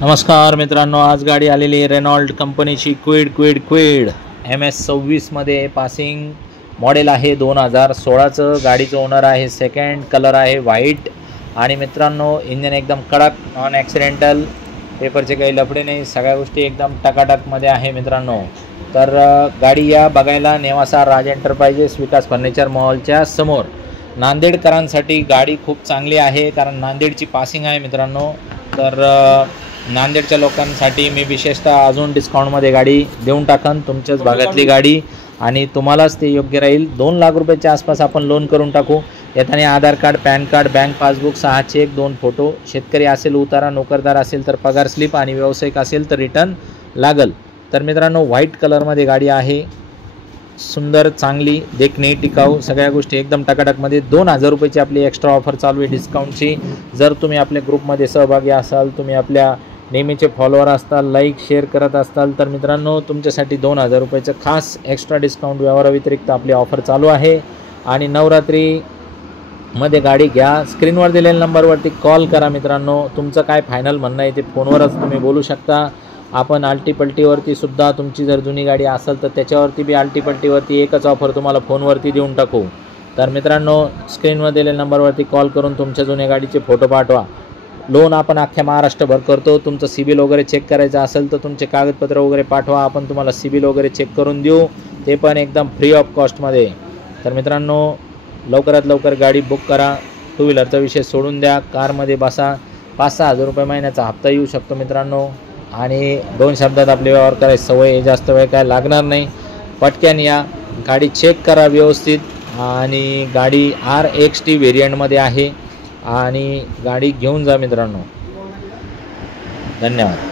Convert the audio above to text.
नमस्कार मित्रांनो, आज गाडी आलेली रेनॉल्ट कंपनीची क्विड MS26 मध्ये पासिंग मॉडेल आहे 2016चं। गाडीचं ओनर आहे सेकंड, कलर आहे व्हाईट आणि मित्रांनो इंजन एकदम कडक, नॉन ॲक्सिडेंटल, पेपरचे काही लफडे नाही, सगळ्या गोष्टी एकदम टकाटकमध्ये आहे मित्रांनो। तर गाडी या बघायला नेवासा राज एंटरप्राइजेस विकास फर्निचर मॉलच्या समोर। नांदेडकरांसाठी गाडी खूप चांगली आहे कारण नांदेडची पासिंग आहे मित्रांनो। तर नांदेडच्या लोकांसाठी मी विशेषतः अजून डिस्काउंटमध्ये गाडी देऊन टाकन, तुमच्याच भागातली गाडी आणि तुम्हालाच ते योग्य राहील। 2 लाख रुपयाच्या आसपास आपण लोन करून टाकू। याच्याने Aadhaar card, PAN card, bank passbook, 6 cheque, 2 photo, शेतकरी असेल उतारा, नोकरदार असेल तर पगार स्लिप आणि व्यावसायिक असेल तर रिटर्न लागल। तर मित्रांनो व्हाईट कलरमध्ये गाडी आहे, सुंदर, चांगली, देखणी, टिकाऊ, सगळ्या गोष्टी एकदम टकाटकमध्ये। 2000 रुपयाची आपली एक्स्ट्रा ऑफर चालू आहे डिस्काउंटची। जर तुम्ही आपल्या ग्रुपमध्ये सहभागी असाल, तुम्ही आपल्या नेहमीचे फॉलोअर असताल, लाईक शेअर करत असताल तर मित्रांनो तुमच्यासाठी 2000 रुपयाचं खास एक्स्ट्रा डिस्काउंट व्यवहाराव्यतिरिक्त आपली ऑफर चालू आहे। आणि नवरात्रीमध्ये गाडी घ्या, स्क्रीनवर दिलेल्या नंबरवरती कॉल करा मित्रांनो। तुमचं काय फायनल म्हणणं आहे ते फोनवरच तुम्ही बोलू शकता। आपण आल्टीपल्टीवरती सुद्धा तुमची जर जुनी गाडी असेल तर त्याच्यावरती बी आल्टीपल्टीवरती एकच ऑफर तुम्हाला फोनवरती देऊन टाकू। तर मित्रांनो स्क्रीनवर दिलेल्या नंबरवरती कॉल करून तुमच्या जुन्या गाडीचे फोटो पाठवा। लोन आपण अख्ख्या महाराष्ट्रभर करतो। तुमचं सिबिल वगैरे चेक करायचं असेल तर तुमचे कागदपत्र वगैरे पाठवा, आपण तुम्हाला सिबिल वगैरे चेक करून देऊ, ते पण एकदम फ्री ऑफ कॉस्टमध्ये। तर मित्रांनो लवकरात लवकर गाडी बुक करा। 2 व्हीलरचा विषय सोडून द्या, कारमध्ये बसा, 5-6 हजार रुपये महिन्याचा हप्ता येऊ शकतो मित्रांनो। आणि 2 शब्दात आपले व्यवहार करायची सवय, जास्त वेळ काय लागणार नाही। पटक्यान या, गाडी चेक करा व्यवस्थित आणि गाडी RXT व्हेरियंटमध्ये आहे आणि गाडी घेऊन जा मित्रांनो। धन्यवाद।